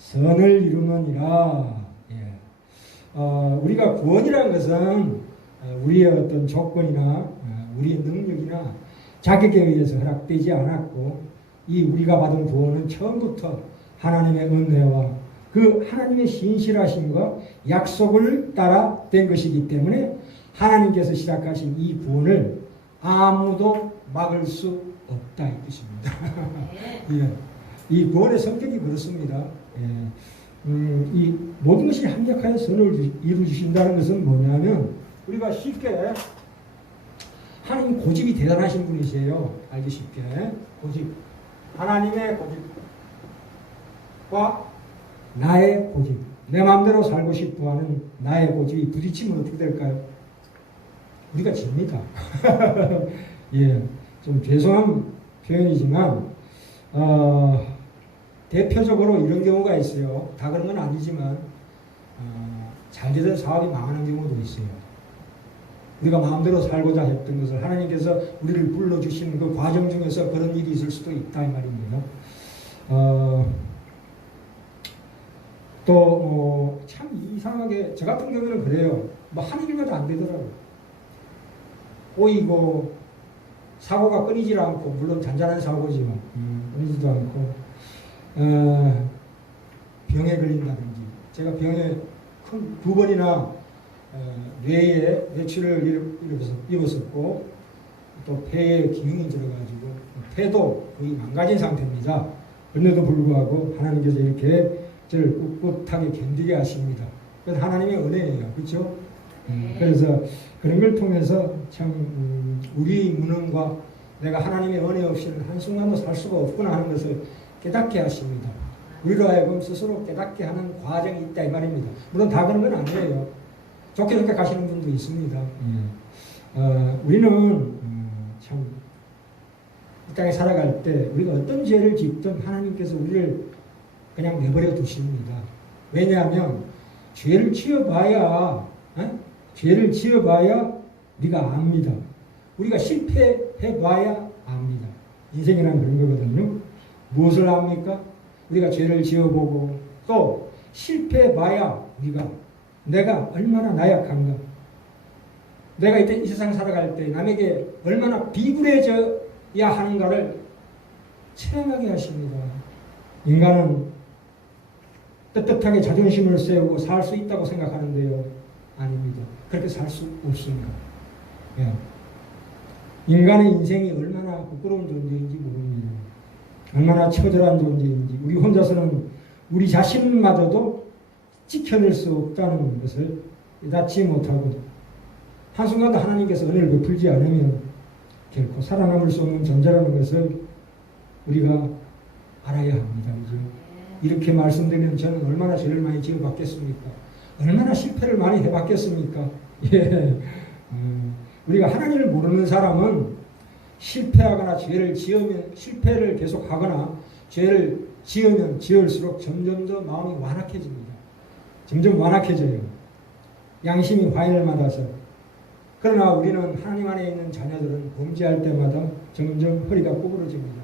선을 이루느니라. 우리가 구원이라는 것은 우리의 어떤 조건이나 우리의 능력이나 자격에 의해서 허락되지 않았고, 이 우리가 받은 구원은 처음부터 하나님의 은혜와 그 하나님의 신실하심과 약속을 따라 된 것이기 때문에 하나님께서 시작하신 이 구원을 아무도 막을 수 없다 이 뜻입니다. 이 구원의 성격이 그렇습니다. 이 모든 것이 합력하여 선을 이루어주신다는 것은 뭐냐면, 우리가 쉽게 하나님 고집이 대단하신 분이세요. 알기 쉽게 고집, 하나님의 고집과 나의 고집, 내 마음대로 살고 싶어하는 나의 고집이 부딪히면 어떻게 될까요? 우리가 집니다. 좀 죄송한 표현이지만 대표적으로 이런 경우가 있어요. 다 그런 건 아니지만 잘 되던 사업이 망하는 경우도 있어요. 우리가 마음대로 살고자 했던 것을 하나님께서 우리를 불러주시는 그 과정 중에서 그런 일이 있을 수도 있다 이 말입니다. 또 참 이상하게 저 같은 경우는 그래요. 뭐 하는 일마다 안 되더라고요. 꼬이고 사고가 끊이질 않고, 물론 잔잔한 사고지만 끊이지도 않고, 병에 걸린다든지, 제가 병에 큰 2번이나 뇌에 뇌출을 입었었고, 또 폐에 기흉이 들어가지고 폐도 거의 망가진 상태입니다. 그런데도 불구하고 하나님께서 이렇게 저를 꿋꿋하게 견디게 하십니다. 그래서 하나님의 은혜예요. 그렇죠? 그래서 그런 걸 통해서 참 우리 무능과 내가 하나님의 은혜 없이는 한순간도 살 수가 없구나 하는 것을 깨닫게 하십니다. 우리로 하여금 스스로 깨닫게 하는 과정이 있다 이 말입니다. 물론 다 그런 건 아니에요. 좋게 좋게 가시는 분도 있습니다. 우리는 참 이 땅에 살아갈 때 우리가 어떤 죄를 짓든 하나님께서 우리를 그냥 내버려 두십니다. 왜냐하면 죄를 지어봐야 우리가 압니다. 우리가 실패해봐야 압니다. 인생이란 그런 거거든요. 무엇을 압니까? 우리가 죄를 지어보고 또 실패해봐야 우리가 내가 얼마나 나약한가, 내가 이 세상 살아갈 때 남에게 얼마나 비굴해져야 하는가를 체험하게 하십니다. 인간은 떳떳하게 자존심을 세우고 살 수 있다고 생각하는데요, 아닙니다. 그렇게 살 수 없습니다. 인간의 인생이 얼마나 부끄러운 존재인지 모릅니다. 얼마나 처절한 존재인지, 우리 혼자서는 우리 자신마저도 지켜낼 수 없다는 것을 깨닫지 못하고, 한순간도 하나님께서 은혜를 베풀지 않으면 결코 살아남을 수 없는 존재라는 것을 우리가 알아야 합니다. 그죠? 이렇게 말씀드리면 저는 얼마나 죄를 많이 지어봤겠습니까? 얼마나 실패를 많이 해봤겠습니까? 우리가 하나님을 모르는 사람은 실패하거나 죄를 지으면, 실패를 계속하거나 죄를 지으면 지을수록 점점 더 마음이 완악해집니다. 점점 완악해져요. 양심이 화인을 맞아서. 그러나 우리는 하나님 안에 있는 자녀들은 범죄할 때마다 점점 허리가 구부러집니다.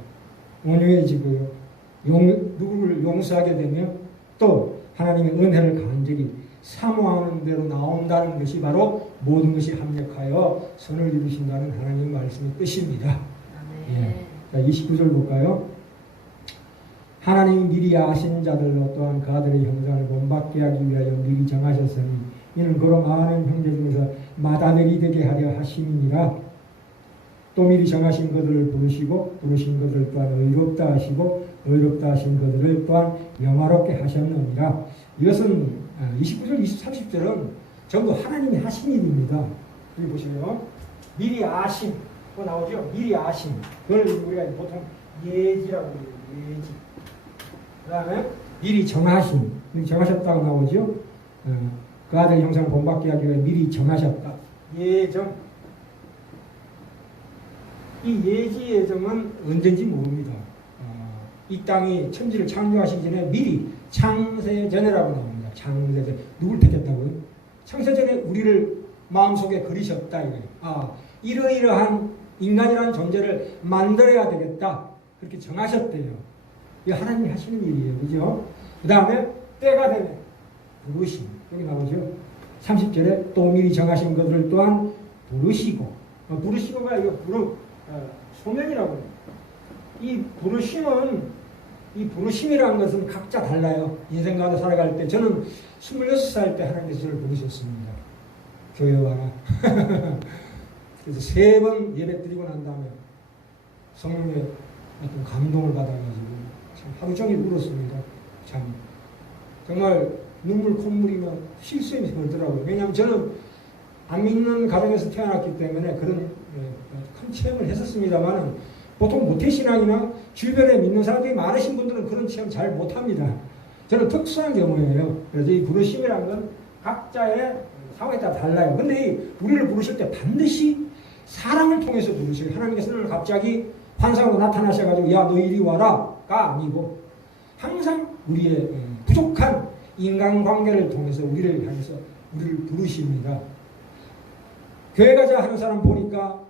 온유해지고요. 누구를 용서하게 되면 또 하나님의 은혜를 간절히 사모하는 대로 나온다는 것이 바로 모든 것이 합력하여 선을 이루신다는 하나님의 말씀의 뜻입니다. 자, 29절 볼까요? 하나님이 미리 아신 자들로 또한 그들의 형상을 본받게 하기 위하여 미리 정하셨으니 이는 그로 많은 형제 중에서 맏아들이 되게 하려 하심이니라. 또 미리 정하신 그들을 부르시고 부르신 그들 또한 의롭다 하시고 의롭다 하신 그들을 또한 영화롭게 하셨느니라. 이것은 29절, 30절은 전부 하나님이 하신 일입니다. 여기 보시면 미리 아심, 그거 나오죠? 미리 아심. 그걸 우리가 보통 예지라고 해요. 예지. 그 다음에 미리 정하심. 미리 정하셨다고 나오죠? 그 아들 형상 본받게 하기 위해 미리 정하셨다. 예정. 이 예지 예정은 언젠지 모릅니다. 이 땅이 천지를 창조하시기 전에 미리 창세전에라고 나옵니다. 창세전. 누굴 택했다고요? 창세전에 우리를 마음속에 그리셨다 이거예요. 이러이러한 인간이라는 존재를 만들어야 되겠다. 그렇게 정하셨대요. 이게 하나님이 하시는 일이에요. 그죠? 그 다음에 때가 되면 부르심. 여기 나오죠. 30절에 또 미리 정하신 것들 또한 부르시고. 부르시고가 이거 소명이라고 해요. 이 부르심이라는 것은 각자 달라요. 인생 가운데 살아갈 때 저는 26살 때 하나님께서 저를 부르셨습니다. 교회 와라. 그래서 3번 예배 드리고 난 다음에 성령의 어떤 감동을 받아가지고 참 하루 종일 울었습니다. 참 정말 눈물 콧물이며 실수임이 걸더라고요. 왜냐하면 저는 안 믿는 가정에서 태어났기 때문에 그런 큰 체험을 했었습니다만 보통 모태신앙이나 주변에 믿는 사람들이 많으신 분들은 그런 체험 잘 못합니다. 저는 특수한 경우예요. 그래서 이 부르심이라는 건 각자의 상황에 따라 달라요. 근데 우리를 부르실 때 반드시 사랑을 통해서 부르셔요. 하나님께서는 갑자기 환상으로 나타나셔가지고 야 너 이리 와라가 아니고 항상 우리의 부족한 인간관계를 통해서 우리를 향해서 우리를 부르십니다. 교회 가자 하는 사람 보니까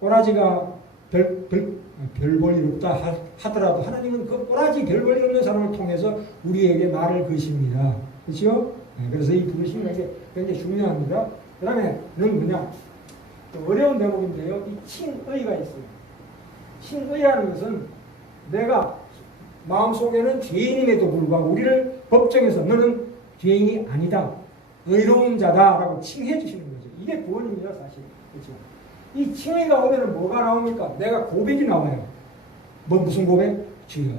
꼬라지가 별 볼 일 없다 하더라도 하나님은 그 꼬라지 별 볼 일 없는 사람을 통해서 우리에게 말을 거십니다. 그렇죠? 그래서 이 부르심이 굉장히 중요합니다. 그 다음에는 그냥 어려운 대목인데요. 이 칭의가 있어요. 칭의라는 것은 내가 마음속에는 죄인임에도 불구하고 우리를 법정에서 너는 죄인이 아니다. 의로운 자다라고 칭해 주시는 거죠. 이게 구원입니다. 사실. 그렇죠? 이 칭의가 오면은 뭐가 나옵니까? 내가 고백이 나와요. 무슨 고백? 주여.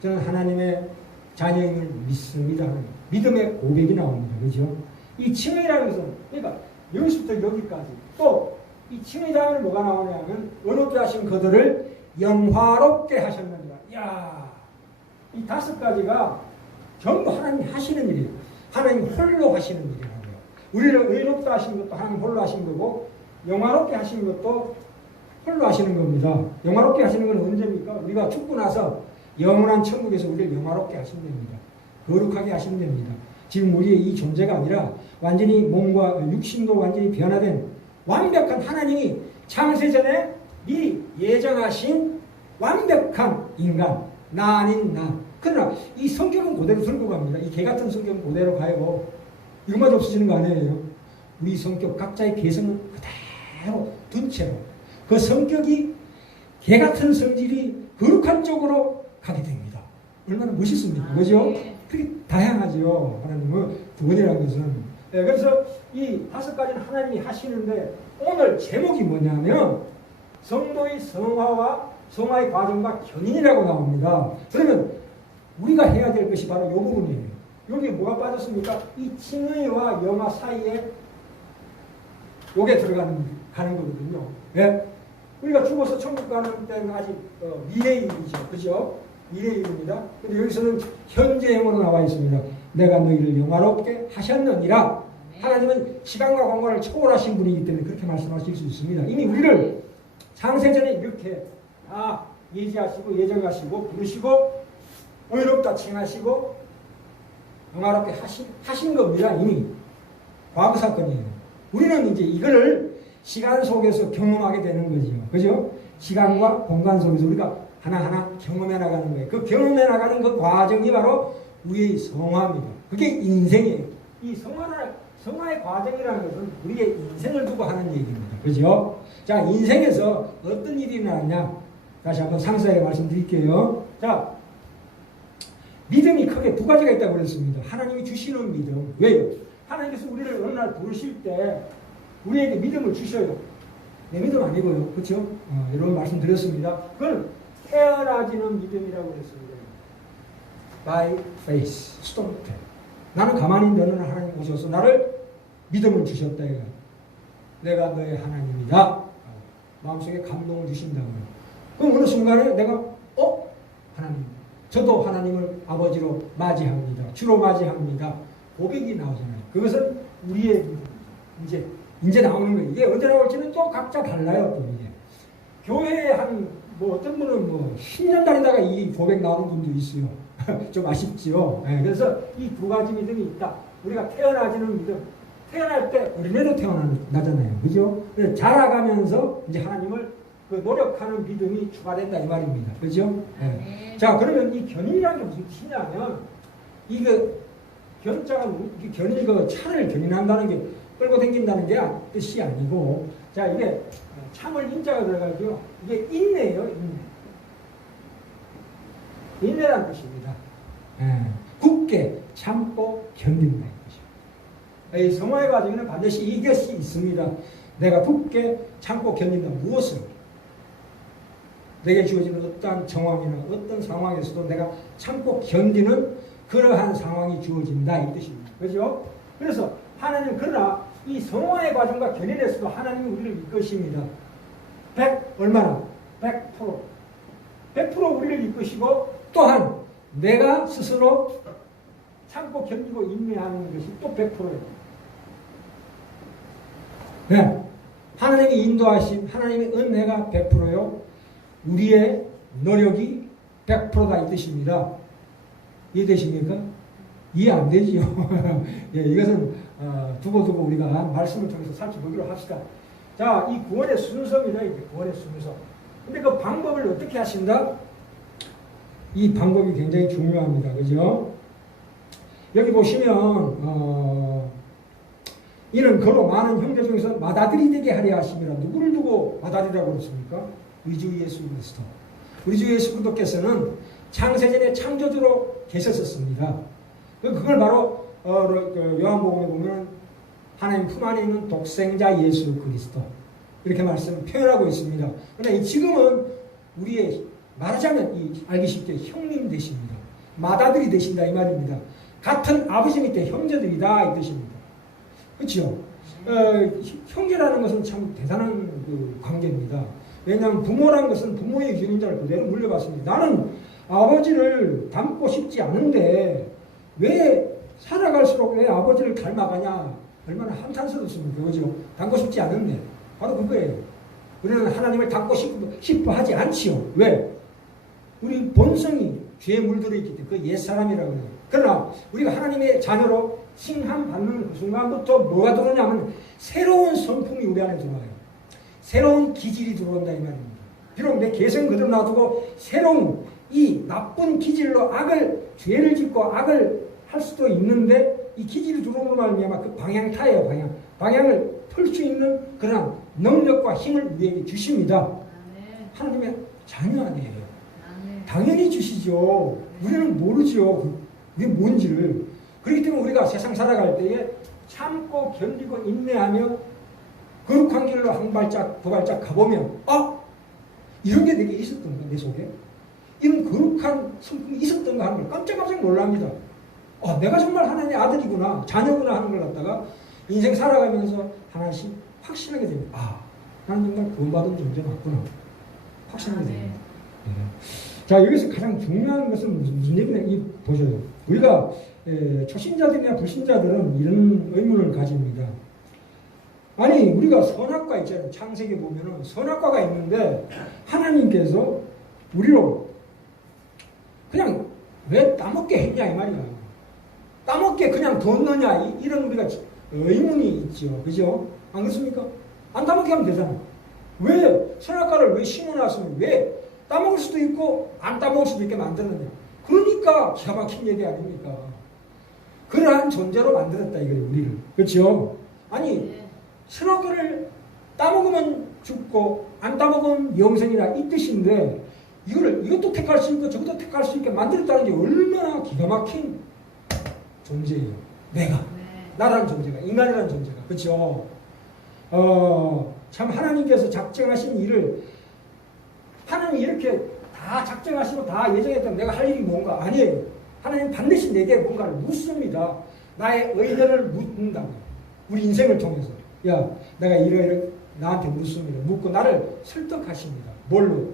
저는 하나님의 자녀임을 믿습니다. 믿음의 고백이 나옵니다. 그죠? 이 칭의라는 것은, 그러니까 여기서부터 여기까지. 또, 이 칭의 다음에 뭐가 나오냐면, 의롭게 하신 그들을 영화롭게 하셨느니라. 이야, 이 5가지가 전부 하나님 하시는 일이에요. 하나님 홀로 하시는 일이라고요. 우리를 의롭게 하신 것도 하나님 홀로 하신 거고, 영화롭게 하시는 것도 홀로 하시는 겁니다. 영화롭게 하시는 건 언제입니까? 우리가 죽고 나서 영원한 천국에서 우리를 영화롭게 하시면 됩니다. 거룩하게 하시면 됩니다. 지금 우리의 이 존재가 아니라 완전히 몸과 육신도 완전히 변화된 완벽한 하나님이 창세전에 미리 예정하신 완벽한 인간, 나 아닌 나. 그러나 이 성격은 그대로 들고 갑니다. 이 개 같은 성격은 그대로 가요. 이것마저 없어지는 거 아니에요. 우리 성격 각자의 개성은 그대로 둔 채로 그 성격이 개 같은 성질이 거룩한 쪽으로 가게 됩니다. 얼마나 멋있습니까? 그죠? 그게 다양하죠. 하나님은 구원이라는 것은. 네, 그래서 이 5가지는 하나님이 하시는데 오늘 제목이 뭐냐면 성도의 성화의 과정과 견인이라고 나옵니다. 그러면 우리가 해야 될 것이 바로 이 부분이에요. 여기에 뭐가 빠졌습니까? 이 칭의와 영화 사이에 요게 가는 거거든요. 네? 우리가 죽어서 천국 가는 때는 아직 미래의 일이죠. 그죠? 미래의 일입니다. 근데 여기서는 현재형으로 나와 있습니다. 내가 너희를 영화롭게 하셨느니라. 하나님은 시간과 공간을 초월하신 분이기 때문에 그렇게 말씀하실 수 있습니다. 이미 우리를 창세전에 이렇게 다 예지하시고 예정하시고 부르시고 의롭다 칭하시고 영화롭게 하신 겁니다. 이미 과거 사건이에요. 우리는 이제 이거를 시간 속에서 경험하게 되는 거죠. 그죠? 시간과 공간 속에서 우리가 하나하나 경험해 나가는 거예요. 그 경험해 나가는 그 과정이 바로 우리의 성화입니다. 그게 인생이에요. 이 성화의 과정이라는 것은 우리의 인생을 두고 하는 얘기입니다. 그죠? 자, 인생에서 어떤 일이 나느냐? 다시 한번 상세하게 말씀드릴게요. 자, 믿음이 크게 2가지가 있다고 그랬습니다. 하나님이 주시는 믿음. 왜요? 하나님께서 우리를 어느 날 부르실 때 우리에게 믿음을 주셔요. 내 믿음 아니고요. 그렇죠? 이런 말씀 드렸습니다. 그걸 태어나지는 믿음이라고 그랬습니다. By faith. 수동태. 나는 가만히 있는 하나님 오셔서 나를 믿음을 주셨다. 내가 너의 하나님이다. 마음속에 감동을 주신다고요. 그럼 어느 순간에 내가 하나님. 저도 하나님을 아버지로 맞이합니다. 주로 맞이합니다. 고백이 나오잖아요. 그것은 우리의 이제 나오는 거예요. 이게 언제 나올지는 또 각자 달라요. 또 이게 교회에 어떤 분은 10년 다니다가 이 고백 나오는 분도 있어요. 좀 아쉽지요. 네, 그래서 이 2가지 믿음이 있다. 우리가 태어나지는 믿음. 태어날 때 어린애도 태어나잖아요. 그죠? 자라가면서 이제 하나님을 그 노력하는 믿음이 추가된다 이 말입니다. 그죠? 네. 자, 그러면 이 견인이라는 게 무슨 뜻이냐면 이거 견자가 이 견인 그 차를 견인한다는 게 끌고 다닌다는 게 뜻이 아니고, 자, 이게 참을 인자가 들어가죠. 이게 인내예요, 인내. 인내라는 뜻입니다. 굳게 참고 견딘다는 것입니다. 이 성화의 과정에는 반드시 이것이 있습니다. 내가 굳게 참고 견딘다. 무엇을? 내게 주어지는 어떠한 정황이나 어떤 상황에서도 내가 참고 견디는 그러한 상황이 주어진다 이 뜻입니다. 그렇죠? 그래서 하나님, 그러나 이 성화의 과정과 견인에서도 하나님이 우리를 이끄십니다. 100 얼마나? 100%. 100% 우리를 이끄시고, 또한 내가 스스로 참고 견디고 인내하는 것이 또 100%예요. 네. 하나님이 인도하신 하나님의 은혜가 100%요. 우리의 노력이 100%다 이 뜻입니다. 이해되십니까? 이해 안 되지요. 예, 이것은 두고두고 우리가 말씀을 통해서 살펴보기로 합시다. 자, 이 구원의 순서입니다. 이게 구원의 순서. 근데 그 방법을 어떻게 하신다? 이 방법이 굉장히 중요합니다. 그죠? 여기 보시면 이는 그로 많은 형제 중에서 맏아들이 되게 하려 하심이라. 누구를 두고 맏아들이라고 그랬습니까? 우리 주 예수 그리스도. 우리 주 예수 그리스도께서는 창세전에 창조주로 계셨었습니다. 그걸 바로 요한복음에 보면 하나님 품 안에 있는 독생자 예수 그리스도 이렇게 말씀 표현하고 있습니다. 그러나 지금은 우리의 말하자면 알기 쉽게 형님 되십니다. 맏아들이 되신다 이 말입니다. 같은 아버지 밑에 형제들이다 이 뜻입니다. 그렇죠? 형제라는 것은 참 대단한 그 관계입니다. 왜냐하면 부모라는 것은 부모의 유전자를 그대로 물려받습니다. 나는 아버지를 닮고 싶지 않은데 왜 살아갈수록 왜 아버지를 닮아가냐? 얼마나 한탄스럽습니까? 그죠? 닮고 싶지 않은데 바로 그거예요. 우리는 하나님을 닮고 싶어 하지 않지요. 왜? 우리 본성이 죄에 물들어 있기 때문에 그 옛사람이라고 해요. 그러나 우리가 하나님의 자녀로 칭함받는 그 순간부터 뭐가 들어오냐면 새로운 성품이 우리 안에 들어와요. 새로운 기질이 들어온다 이 말입니다. 비록 내 개성 그대로 놔두고 새로운 이 나쁜 기질로 죄를 짓고 악을 할 수도 있는데 이 기질이 들어오는 말미암아 그 방향 타예요. 방향을 틀 수 있는 그런 능력과 힘을 우리에게 주십니다. 하나님의 자녀 아니에요. 당연히 주시죠. 우리는 모르죠. 그게 뭔지를. 그렇기 때문에 우리가 세상 살아갈 때에 참고 견디고 인내하며 거룩한 길로 한 발짝 두 발짝 가보면 이런 게 내게 있었던가 내 속에 이런 거룩한 성품이 있었던가 하는 걸 깜짝깜짝 놀랍니다. 내가 정말 하나님의 아들이구나 자녀구나 하는 걸 갖다가 인생 살아가면서 하나씩 확신하게 됩니다. 나는 정말 구원받은 존재 맞구나 확신하게 됩니다. 네. 자, 여기서 가장 중요한 것은 무슨 얘기냐 보셔요. 우리가 초신자들이나 불신자들은 이런 의문을 가집니다. 아니 우리가 선악과 있잖아요. 창세기 보면은 선악과가 있는데 하나님께서 우리로 그냥 왜 따먹게 했냐 이 말이야. 따먹게 그냥 뒀느냐 이런 우리가 의문이 있죠. 그죠? 안 그렇습니까? 안 따먹게 하면 되잖아. 왜 선악과를 왜 심어놨으면 왜 따먹을 수도 있고 안 따먹을 수도 있게 만들었냐. 그러니까 기가 막힌 얘기 아닙니까? 그러한 존재로 만들었다 이거예요. 우리를. 그렇죠? 아니 선악과를 따먹으면 죽고 안 따먹으면 영생이라 이 뜻인데 이것도 택할 수 있고 저것도 택할 수 있게 만들었다는 게 얼마나 기가 막힌 존재예요. 나라는 존재가, 인간이라는 존재가. 그렇죠? 참 하나님께서 작정하신 일을 하나님이 이렇게 다 작정하시고 다 예정했다면 내가 할 일이 뭔가 아니에요. 하나님 반드시 내게 뭔가를 묻습니다. 나의 의견을 묻는다고. 우리 인생을 통해서. 야, 내가 이러이러 나한테 묻습니다. 묻고 나를 설득하십니다. 뭘로?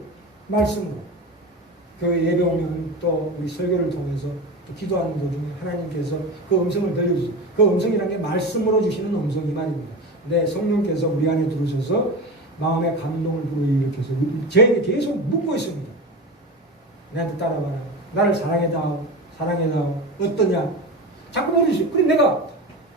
말씀으로. 교회 예배 오면 또 우리 설교를 통해서 또 기도하는 도중에 하나님께서 그 음성을 들려주세요. 그 음성이라는 게 말씀으로 주시는 음성이 말입니다. 네, 성령께서 우리 안에 들어오셔서 마음의 감동을 불어일으켜서 저에게 계속 묻고 있습니다. 내한테 따라와라. 나를 사랑해다오. 어떠냐? 자꾸 물으시죠. 그래 내가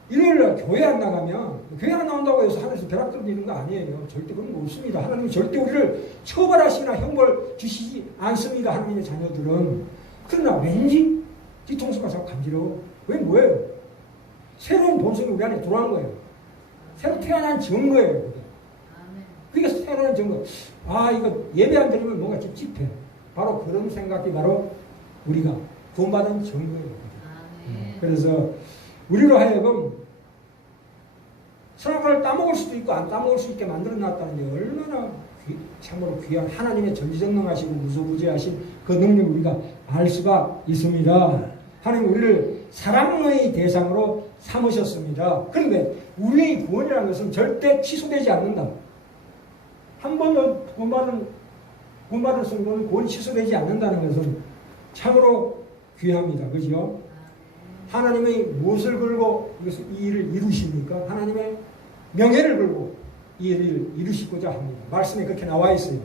일요일날 교회 안 나가면 교회 안 나온다고 해서 하늘에서 벼락 떨어지는 거 아니에요. 절대 그런 거 없습니다. 하나님이 절대 우리를 처벌하시거나 형벌 주시지 않습니다. 하나님의 자녀들은. 그러나 왠지 뒤통수가 자꾸 간지러워. 왜 뭐예요? 새로운 본성이 우리 안에 들어간 거예요. 새로 태어난 증거예요. 그게 새로운 증거. 아, 이거 예배 안 드리면 뭔가 찝찝해. 바로 그런 생각이 바로 우리가 구원받은 증거예요. 그래서 우리로 하여금 선악과를 따먹을 수도 있고 안 따먹을 수 있게 만들어 놨다는 게 얼마나 참으로 귀한 하나님의 전지전능하시고 무소부재하신 그 능력을 우리가 알 수가 있습니다. 하나님 우리를 사랑의 대상으로 삼으셨습니다. 그런데 우리의 구원이라는 것은 절대 취소되지 않는다. 한 번 더 구원받은 성도는 구원이 취소되지 않는다는 것은 참으로 귀합니다. 그죠? 하나님의 무엇을 걸고 이 일을 이루십니까? 하나님의 명예를 걸고 이 일을 이루시고자 합니다. 말씀에 그렇게 나와 있어요.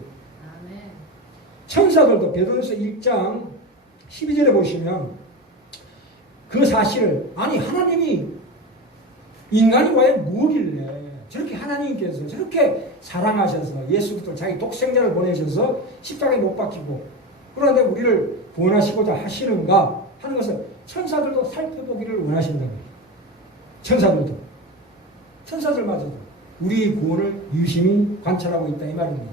천사들도 베드로서 1장 12절에 보시면 그 사실을 아니 하나님이 인간이 과연 무엇길래 저렇게 하나님께서 저렇게 사랑하셔서 예수 그리스도 자기 독생자를 보내셔서 십자가에 못 박히고 그런데 우리를 구원하시고자 하시는가 하는 것을 천사들도 살펴보기를 원하신다는 거예요. 천사들마저도 우리의 구원을 유심히 관찰하고 있다 이 말입니다.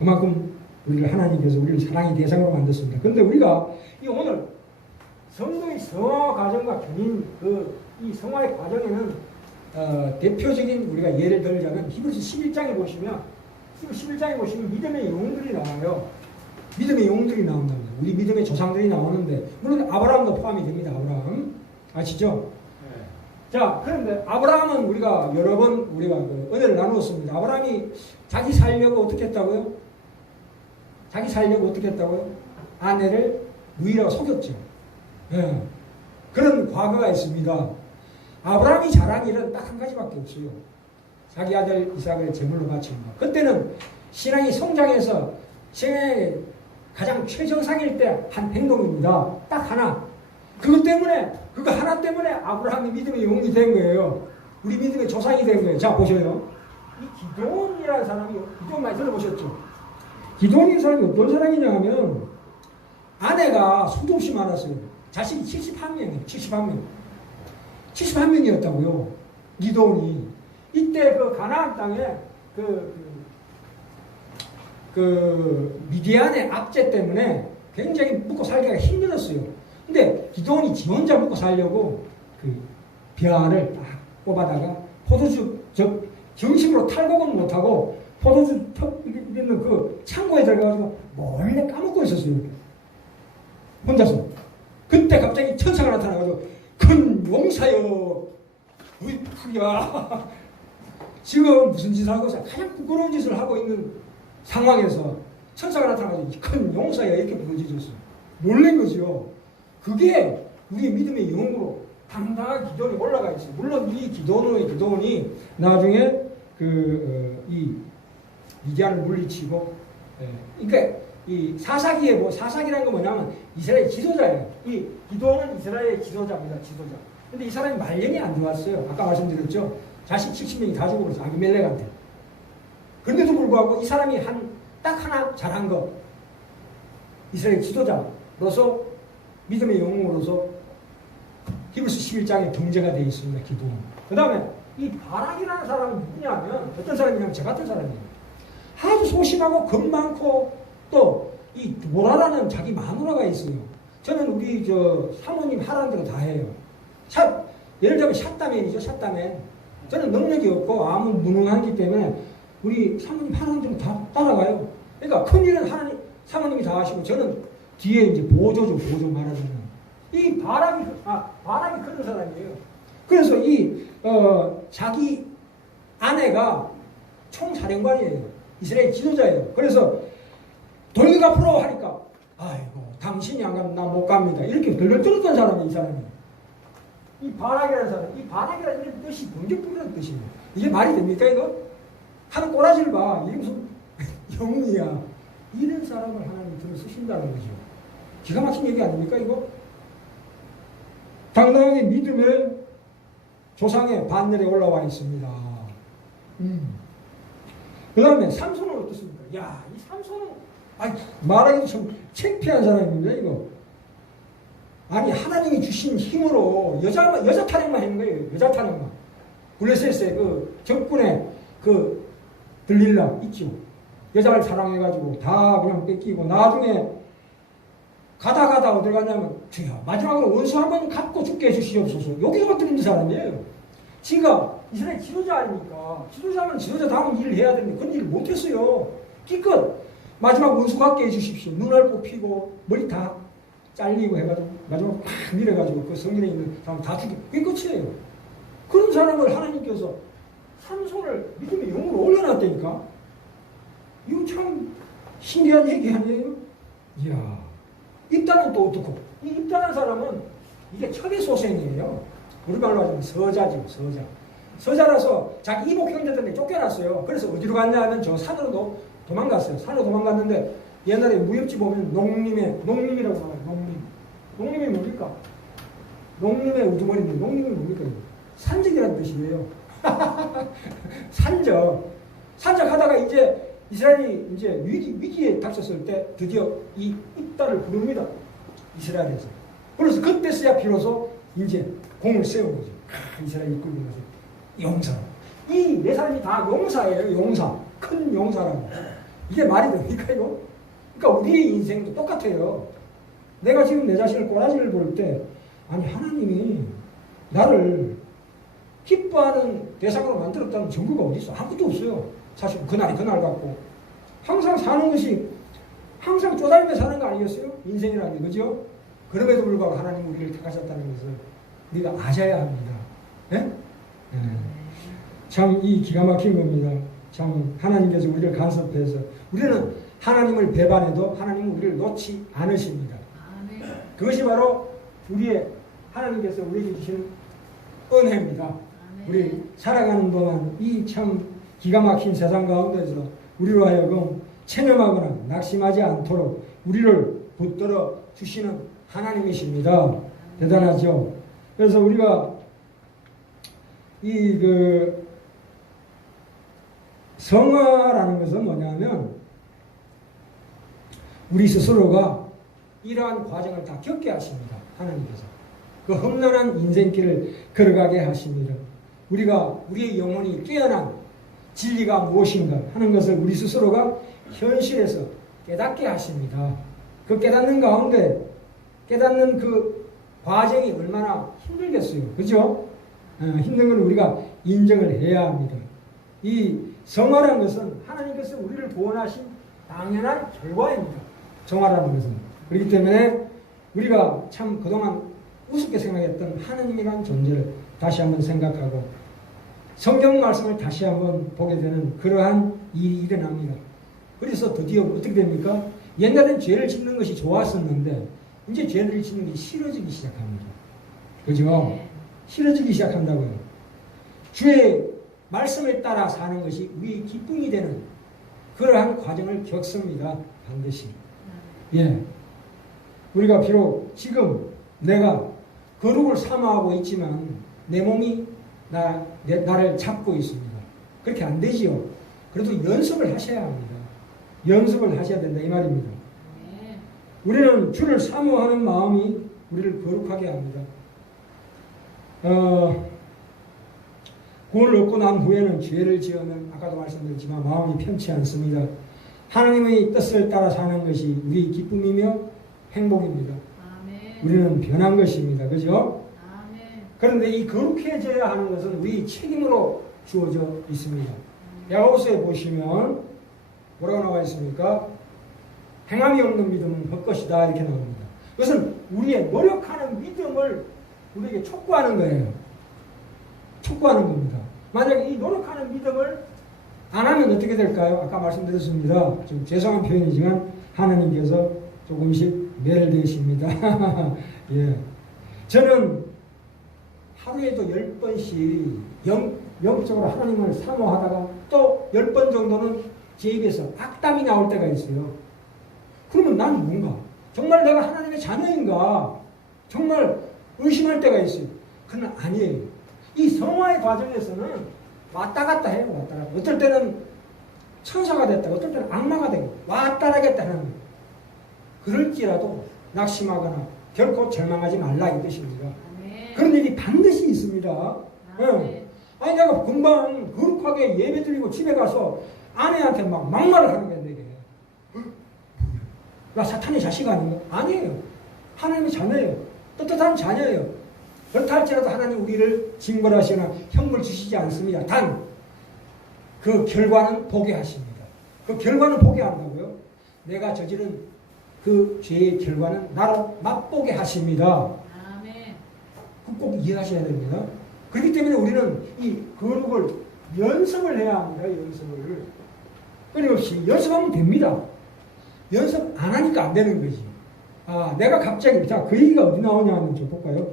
그만큼 우리를 하나님께서 우리를 사랑의 대상으로 만들었습니다. 그런데 우리가 이 오늘 성도의 성화 과정과 균인 이 성화의 과정에는 대표적인 우리가 예를 들자면 히브리서 11장에 보시면 믿음의 영웅들이 나와요. 믿음의 영웅들이 나온답니다. 우리 믿음의 조상들이 나오는데 물론 아브라함도 포함이 됩니다. 아브라함 아시죠? 네. 자 그런데 아브라함은 우리가 여러 번 우리가 그 은혜를 나누었습니다. 아브라함이 자기 살려고 어떻게 했다고요? 아내를 누이라고 속였죠. 네. 그런 과거가 있습니다. 아브라함이 잘한 일은 딱 한 가지밖에 없어요. 자기 아들 이삭을 제물로 바치는 거. 그때는 신앙이 성장해서 생애의 가장 최정상일 때 한 행동입니다. 딱 하나. 그거 하나 때문에 아브라함이 믿음의 영웅이 된 거예요. 우리 믿음의 조상이 된 거예요. 자, 보셔요. 이 기드온이라는 사람이, 기드온 많이 들어보셨죠? 기드온이라는 사람이 어떤 사람이냐 하면 아내가 수도 없이 많았어요. 자식이 71명이에요. 71명이었다고요. 기드온이. 이때 그 가나안 땅에 미디안의 압제 때문에 굉장히 묵고 살기가 힘들었어요. 근데 기드온이 지 혼자 묵고 살려고 그 벼알을 딱 뽑아다가 포도주, 정식으로 탈곡은 못하고 포도주 있는 그 창고에 들어가가지고 몰래 까먹고 있었어요. 혼자서. 그때 갑자기 천사가 나타나가지고 큰 용사여, 우리 푸야. 지금 무슨 짓을 하고 있어? 가장 부끄러운 짓을 하고 있는 상황에서 천사가 나타나가지고 큰 용사야 이렇게 부르짖었어요. 놀란 거죠. 그게 우리의 믿음의 영웅으로 당당한 기도원이 올라가 있어요. 물론 이 기도원이 나중에 이 미디안을 물리치고, 그러니까 이 사사기라는 건 뭐냐면 이스라엘 지도자예요. 이 기도원은 이스라엘의 지도자입니다. 근데 이 사람이 말년이 안 좋았어요. 아까 말씀드렸죠. 자식 70명이 다 죽어버렸어. 아비멜렉한테. 그런데도 불구하고 이 사람이 딱 하나 잘한 거. 이스라엘 지도자로서 믿음의 영웅으로서 히브리서 11장에 등재가 되어 있습니다. 기도원. 그 다음에 이 바락이라는 사람은 누구냐면 어떤 사람이냐면 저 같은 사람이에요. 아주 소심하고 겁 많고 또 이 도라라는 자기 마누라가 있어요. 저는 우리 사모님 하라는 대로 다 해요. 예를 들면 샷다맨이죠. 샷다맨. 저는 능력이 없고 아무 무능하기 때문에 우리 사모님 하라는 대로 다 따라가요. 그러니까 큰일은 사모님이 다 하시고 저는 뒤에 이제 보조 말하자면 이 바락이 그런 사람이에요. 그래서 자기 아내가 총사령관이에요. 이스라엘 지도자예요. 그래서 돌기가 풀어 하니까 아이고 당신이 안 가면 나 못 갑니다. 이렇게 덜덜 떨었던 사람이 이 사람이. 이 바락이라는 사람, 이 바락이라는 뜻이 공격법이라는 뜻이에요. 이게 말이 됩니까 이거? 하는 꼬라지를 봐. 이게 무슨 영웅이야. 이런 사람을 하나님이 들어 쓰신다는 거죠. 기가 막힌 얘기 아닙니까 이거? 당당하게 믿음의 조상의 반열에 올라와 있습니다. 그 다음에 삼손은 어떻습니까? 야, 이 삼손은 말하기도 참 창피한 사람입니다, 이거. 아니, 하나님이 주신 힘으로 여자 타령만 하는 거예요. 여자 타령만. 블레셋의 그 적군의 그 들릴라 있죠. 여자를 사랑해가지고 다 그냥 뺏기고 나중에 가다 어딜 갔냐면 주여 마지막으로 원수 한번 갚고 죽게 해주시옵소서. 여기서 들리는 사람이에요. 지가 이스라엘 지도자 아닙니까? 지도자면 지도자 다음 일을 해야 되는데 그런 일을 못했어요. 기껏 마지막 원수 갖게 해주십시오. 눈알 뽑히고 머리 다 잘리고 해가지고 마지막 팍 밀어가지고 그 성전에 있는 사람 다 죽이고 그게 끝이에요. 그런 사람을 하나님께서 삼손을 믿음의 영으로 올려놨다니까. 이거 참 신기한 얘기 아니에요? 이야, 입단은 또 어떻고? 이 입단한 사람은 이게 첩의소생이에요. 우리 말로 하자면 서자죠, 서자. 서자라서 자기 이복 형제들한테 쫓겨났어요. 그래서 어디로 갔냐 하면 저 산으로 도망갔어요. 산으로 도망갔는데 옛날에 무협지 보면 농림이라고 나와요. 농림이 뭡니까? 농림의 우두머리인데 농림이 뭡니까? 산적이라는 뜻이에요. 산적하다가 이제 이스라엘이 이제 위기에 닥쳤을 때 드디어 이 입다를 부릅니다. 이스라엘에서. 그래서 그때서야 비로소 이제 공을 세운 거죠. 이스라엘 이끌고 가서 용사. 이 네 사람이 다 용사예요. 용사. 큰 용사라고. 이게 말이 됩니까 이거? 그러니까 우리 인생도 똑같아요. 내가 지금 내 자신을 꼬라지를 볼 때 아니 하나님이 나를 기뻐하는 대상으로 만들었다는 증거가 어디 있어? 아무것도 없어요. 사실 그날이 그날 같고 항상 사는 것이 항상 쪼달며 사는 거 아니겠어요? 인생이라는 게 그죠? 그럼에도 불구하고 하나님 우리를 택하셨다는 것을 우리가 아셔야 합니다. 네? 참 이 기가 막힌 겁니다. 참 하나님께서 우리를 간섭해서 우리는 하나님을 배반해도 하나님은 우리를 놓지 않으십니다. 그것이 바로 우리의 하나님께서 우리에게 주시는 은혜입니다. 우리 살아가는 동안 이 참 기가 막힌 세상 가운데서 우리로 하여금 체념하거나 낙심하지 않도록 우리를 붙들어 주시는 하나님이십니다. 대단하죠. 그래서 우리가 이 성화라는 것은 뭐냐면 우리 스스로가 이러한 과정을 다 겪게 하십니다. 하나님께서 그 험난한 인생길을 걸어가게 하십니다. 우리가 우리의 영혼이 깨어난 진리가 무엇인가 하는 것을 우리 스스로가 현실에서 깨닫게 하십니다. 그 깨닫는 가운데 깨닫는 그 과정이 얼마나 힘들겠어요. 그죠? 힘든 건 우리가 인정을 해야 합니다. 이 성화라는 것은 하나님께서 우리를 구원하신 당연한 결과입니다. 성화라는 것은. 그렇기 때문에 우리가 참 그동안 우습게 생각했던 하나님이라는 존재를 다시 한번 생각하고 성경 말씀을 다시 한번 보게 되는 그러한 일이 일어납니다. 그래서 드디어 어떻게 됩니까? 옛날엔 죄를 짓는 것이 좋았었는데 이제 죄를 짓는 게 싫어지기 시작합니다. 그죠? 싫어지기 시작한다고요. 주의 말씀에 따라 사는 것이 우리의 기쁨이 되는 그러한 과정을 겪습니다. 반드시. 예. 우리가 비록 지금 내가 거룩을 사모하고 있지만 내 몸이 나를 잡고 있습니다. 그렇게 안 되지요. 그래도 연습을 하셔야 합니다. 연습을 하셔야 된다 이 말입니다. 우리는 주를 사모하는 마음이 우리를 거룩하게 합니다. 구원을 얻고 난 후에는 죄를 지으면 아까도 말씀드렸지만 마음이 편치 않습니다. 하나님의 뜻을 따라 사는 것이 우리의 기쁨이며 행복입니다. 아멘. 우리는 변한 것입니다. 그죠? 아멘. 그런데 이 거룩해져야 하는 것은 우리 책임으로 주어져 있습니다. 야고보서에 보시면 뭐라고 나와 있습니까? 행함이 없는 믿음은 헛것이다 이렇게 나옵니다. 그것은 우리의 노력하는 믿음을 우리에게 촉구하는 거예요. 촉구하는 겁니다. 만약에 이 노력하는 믿음을 안 하면 어떻게 될까요? 아까 말씀드렸습니다. 좀 죄송한 표현이지만 하나님께서 조금씩 매를대십니다. 예. 저는 하루에도 10번씩 영적으로 하나님을 사모하다가 또 10번 정도는 제 입에서 악담이 나올 때가 있어요. 그러면 난 뭔가? 정말 내가 하나님의 자녀인가? 정말 의심할 때가 있어요. 그러나 아니에요. 이 성화의 과정에서는 왔다 갔다 해요. 왔다 갔다. 어떨 때는 천사가 됐다. 어떨 때는 악마가 되고 왔다 가겠다 하는 거예요. 그럴지라도 낙심하거나 결코 절망하지 말라 이 뜻입니다. 그런 일이 반드시 있습니다. 네. 아니 내가 금방 거룩하게 예배 드리고 집에 가서 아내한테 막 막말을 하는 거야 내게. 나 사탄의 자식 아닌가? 아니에요. 하나님의 자녀예요. 떳떳한 자녀예요. 그렇다 할지라도 하나님 우리를 징벌하시거나 형벌 주시지 않습니다. 단 그 결과는 보게 하십니다. 그 결과는 보게 한다고요. 내가 저지른 그 죄의 결과는 나로 맛보게 하십니다. 꼭 이해하셔야 됩니다. 그렇기 때문에 우리는 이 거룩을 연습을 해야 합니다. 연습을. 끊임없이 연습하면 됩니다. 연습 안 하니까 안 되는 거지. 아, 내가 갑자기, 자, 그 얘기가 어디 나오냐는 좀 볼까요?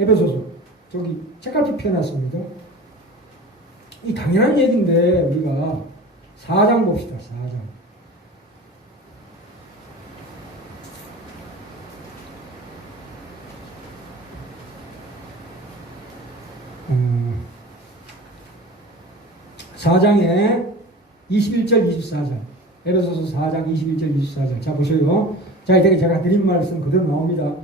에베소서. 저기 책까지 펴놨습니다. 이 당연한 얘기인데, 우리가 4장 봅시다, 4장. 사장에 21절 24절 에베소서 4장 21절 24절 자 보셔요. 자 이렇게 제가 드린 말씀 그대로 나옵니다.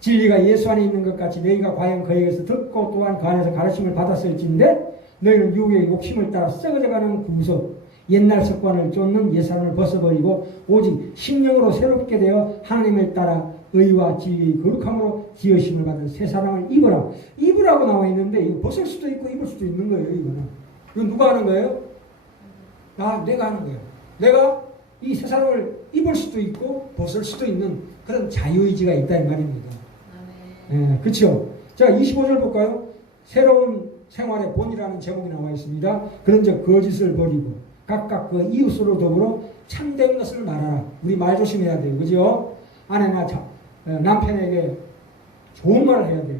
진리가 예수 안에 있는 것 같이 너희가 과연 그에게서 듣고 또한 그 안에서 가르침을 받았을진데 너희는 유혹의 욕심을 따라 썩어져가는 구속 옛날 습관을 쫓는 옛사람을 벗어버리고 오직 심령으로 새롭게 되어 하나님을 따라 의와 진리의 거룩함으로 지으심을 받은 새 사람을 입으라. 입으라고 나와 있는데 이거 벗을 수도 있고 입을 수도 있는 거예요. 이거는. 이건 누가 하는 거예요? 내가 하는 거예요. 내가 이 새 사람을 입을 수도 있고 벗을 수도 있는 그런 자유의지가 있다 이 말입니다. 네, 그렇죠. 자 25절 볼까요? 새로운 생활의 본이라는 제목이 나와 있습니다. 그런즉 거짓을 버리고 각각 그 이웃으로 더불어 참된 것을 말하라. 우리 말 조심해야 돼요. 그죠? 아내나 남편에게 좋은 말을 해야 돼요.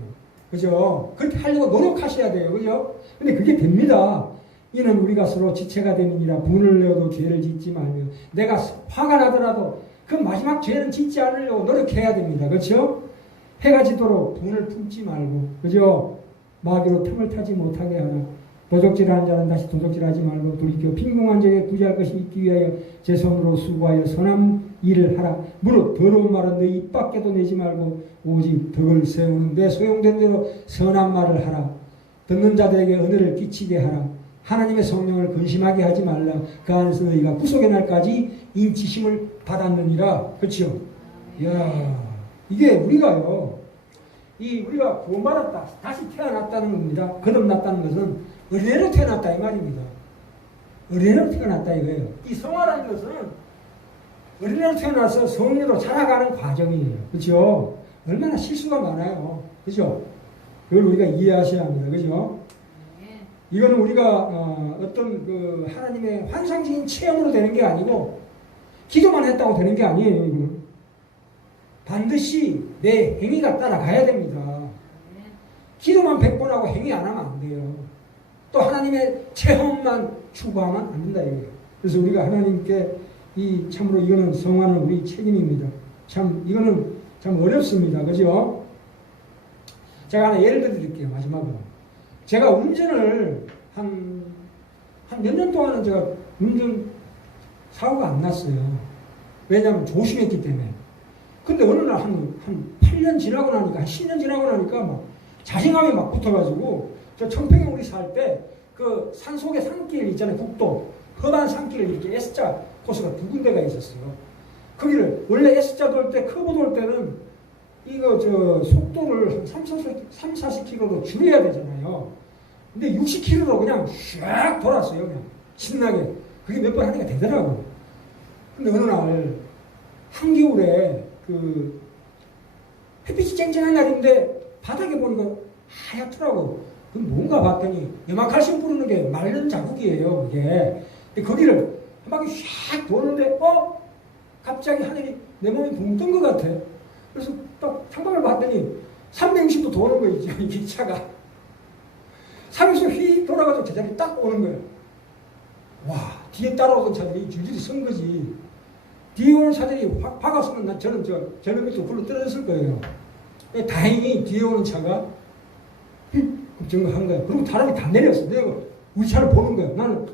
그죠? 그렇게 하려고 노력하셔야 돼요. 그죠? 근데 그게 됩니다. 이는 우리가 서로 지체가 되느니라. 분을 내어도 죄를 짓지 말며 내가 화가 나더라도 그 마지막 죄는 짓지 않으려고 노력해야 됩니다. 그렇죠? 해가 지도록 분을 품지 말고 그죠? 마귀로 틈을 타지 못하게 하라. 도적질하는 자는 다시 도적질하지 말고 돌이켜 빈궁한 자에게 구제할 것이 있기 위하여 제 손으로 수고하여 선한 일을 하라. 무릇 더러운 말은 내 입 밖에도 내지 말고 오직 덕을 세우는 내 소용된 대로 선한 말을 하라. 듣는 자들에게 은혜를 끼치게 하라. 하나님의 성령을 근심하게 하지 말라. 그 안에서 너희가 구속의 날까지 인치심을 받았느니라. 그렇죠? 이야, 이게 우리가요. 우리가 구원받았다. 다시 태어났다는 겁니다. 거듭났다는 것은 은혜로 태어났다 이 말입니다. 은혜로 태어났다 이거예요. 이 성화라는 것은 은혜로 태어나서 성령으로 자라가는 과정이에요. 그렇죠? 얼마나 실수가 많아요. 그렇죠? 그걸 우리가 이해하셔야 합니다. 그렇죠? 이거는 우리가 어떤 그 하나님의 환상적인 체험으로 되는 게 아니고 기도만 했다고 되는 게 아니에요. 이거는 반드시 내 행위가 따라가야 됩니다. 기도만 100번 하고 행위 안 하면 안 돼요. 또 하나님의 체험만 추구하면 안 된다 이거예요. 그래서 우리가 하나님께 참으로 이거는 성화는 우리 책임입니다. 참 이거는 참 어렵습니다. 그죠? 제가 하나 예를 들어 드릴게요. 마지막으로. 제가 운전을 한 몇 년 동안은 제가 운전 사고가 안 났어요. 왜냐하면 조심했기 때문에. 근데 어느 날 한 8년 지나고 나니까, 한 10년 지나고 나니까 막 자신감이 막 붙어가지고, 저 청평에 우리 살 때 그 산속의 산길 있잖아요. 국도. 험한 산길을 이렇게 S자 코스가 두 군데가 있었어요. 거기를 원래 S자 돌 때, 커브 돌 때는 이거 속도를 한 40km로 줄여야 되잖아요. 근데 60km로 그냥 쫙 돌았어요. 그냥 신나게. 그게 몇 번 하니까 되더라고요. 근데 어느 날 한겨울에 그 햇빛이 쨍쨍한 날인데 바닥에 보니까 하얗더라고. 그럼 뭔가 봤더니 염화칼슘 뿌리는 게 마른 자국이에요. 이게. 근데 거기를 한 바퀴 샥 도는데 갑자기 하늘이 내 몸에 붕 뜬 것 같아. 그래서 딱 창밖을 봤더니 360도 도는 거예요. 이 차가. 360도 휙 돌아가지고 제자리에 딱 오는 거예요. 와, 뒤에 따라오던 차들이 줄줄이 선 거지. 뒤에 오는 차들이 확 박았으면 저는 저런 밑으로 굴러 떨어졌을 거예요. 다행히 뒤에 오는 차가 점검한 거야. 그리고 사람이 다 내렸어. 내가 우리 차를 보는 거야. 나는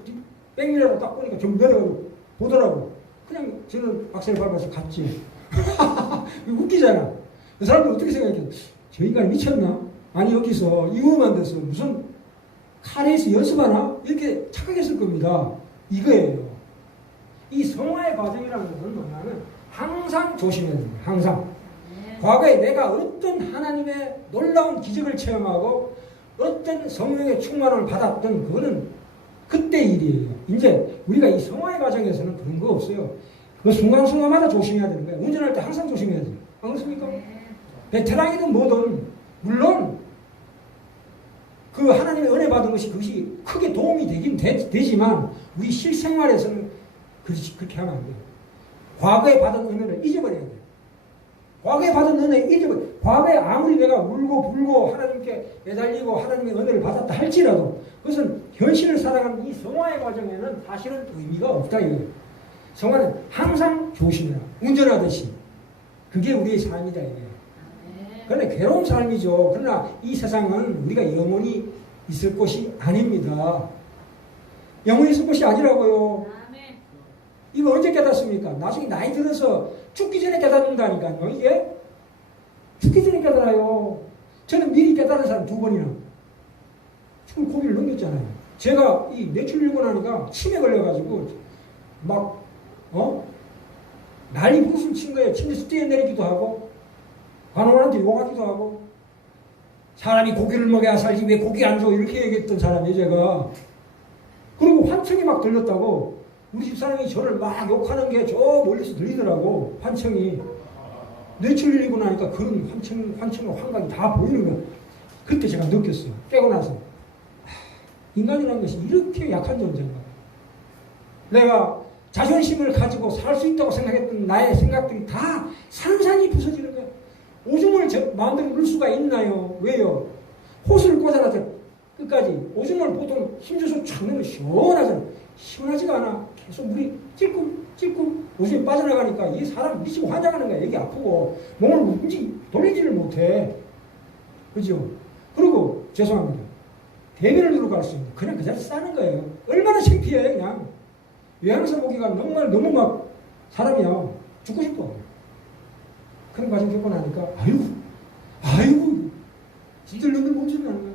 백미러로 딱 보니까 좀 내려가지고 보더라고. 그냥 저는 악셀 밟아서 갔지. 웃기잖아. 그 사람들 어떻게 생각해? 저 인간이 미쳤나? 아니 여기서 이 위험한 데서 무슨 카레에서 연습하나? 이렇게 착각했을 겁니다. 이거예요. 이 성화의 과정이라는 것은 뭐냐면 항상 조심해야 됩니다. 항상. 과거에 내가 어떤 하나님의 놀라운 기적을 체험하고 어떤 성령의 충만을 받았던 그거는 그때 일이에요. 이제 우리가 이 성화의 과정에서는 그런 거 없어요. 그 순간순간마다 조심해야 되는 거예요. 운전할 때 항상 조심해야 돼요. 안 그렇습니까? 베테랑이든 뭐든 물론 그 하나님의 은혜 받은 것이 그것이 크게 도움이 되긴 되지만 우리 실생활에서는 그렇게 하면 안 돼요. 과거에 받은 은혜를 잊어버려야 돼요. 과거에 받은 은혜 잊어버려. 과거에 아무리 내가 울고 불고 하나님께 매달리고 하나님의 은혜를 받았다 할지라도 그것은 현실을 살아가는 이 성화의 과정에는 사실은 의미가 없다 이거예요. 성화는 항상 조심해라. 운전하듯이. 그게 우리의 삶이다 이거예요. 그런데 괴로운 삶이죠. 그러나 이 세상은 우리가 영원히 있을 곳이 아닙니다. 영원히 있을 곳이 아니라고요. 이거 언제 깨닫습니까? 나중에 나이 들어서 죽기 전에 깨닫는다니까요. 이게 죽기 전에 깨달아요. 저는 미리 깨달은 사람 2번이나 죽을 고비를 넘겼잖아요. 제가 이 뇌출 일고 나니까 치매 걸려가지고 막 난리 부술 친 거예요. 침대에서 뛰어내리기도 하고 관원한테 욕하기도 하고 사람이 고기를 먹여야 살지 왜 고기 안 줘 이렇게 얘기했던 사람이에요 제가. 그리고 환청이 막 들렸다고 우리 집사람이 저를 막 욕하는 게 저 멀리서 들리더라고. 환청이 뇌출 일고 나니까 그런 환청과 환각이 다 보이는 거야. 그때 제가 느꼈어요. 깨고 나서 인간이라는 것이 이렇게 약한 존재인가. 내가 자존심을 가지고 살 수 있다고 생각했던 나의 생각들이 다 산산이 부서지는 거야. 오줌을 마음대로 넣을 수가 있나요? 왜요? 호스를 꽂아놔서 끝까지 오줌을 보통 힘줘서 촥 넣으면 시원하잖아. 시원하지가 않아. 계속 물이 찔끔 오줌이 빠져나가니까 이 사람 미치고 환장하는 거야. 여기 아프고 몸을 돌리지를 못해. 그죠? 그리고 죄송합니다. 대변을 누르고 갈 수 있는 그냥 그 자리에서 싸는 거예요. 얼마나 창피해 그냥. 요양사 보기가 너무 막 사람이야. 죽고 싶어. 그런 과정 겪고 나니까 아이고 지들 놈들 몸짓을 하는 거야.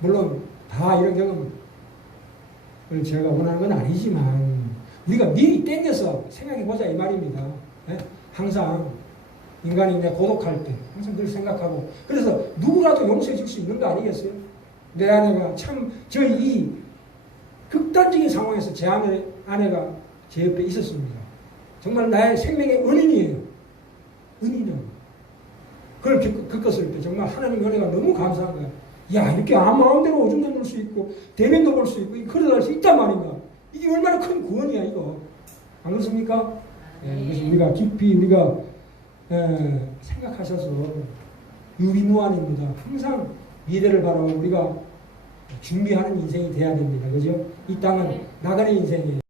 물론 다 이런 경험을 제가 원하는 건 아니지만 우리가 미리 땡겨서 생각해보자 이 말입니다. 네? 항상 인간이 내 고독할 때 항상 늘 생각하고 그래서 누구라도 용서해 줄 수 있는 거 아니겠어요? 내 아내가 참 저 이 극단적인 상황에서 제 아내가 제 옆에 있었습니다. 정말 나의 생명의 은인이에요. 은인이요. 그걸 겪었을 때 정말 하나님의 은혜가 너무 감사한 거야. 야 이렇게 마음대로 오줌도 넣을 수 있고 대변도 볼 수 있고 걸어갈 수 있단 말인가. 이게 얼마나 큰 구원이야 이거. 안 그렇습니까? 그래서 우리가 깊이 우리가 생각하셔서 유비무환입니다. 항상 미래를 바라보고 우리가 준비하는 인생이 돼야 됩니다. 그죠? 이 땅은 나가는 인생이에요.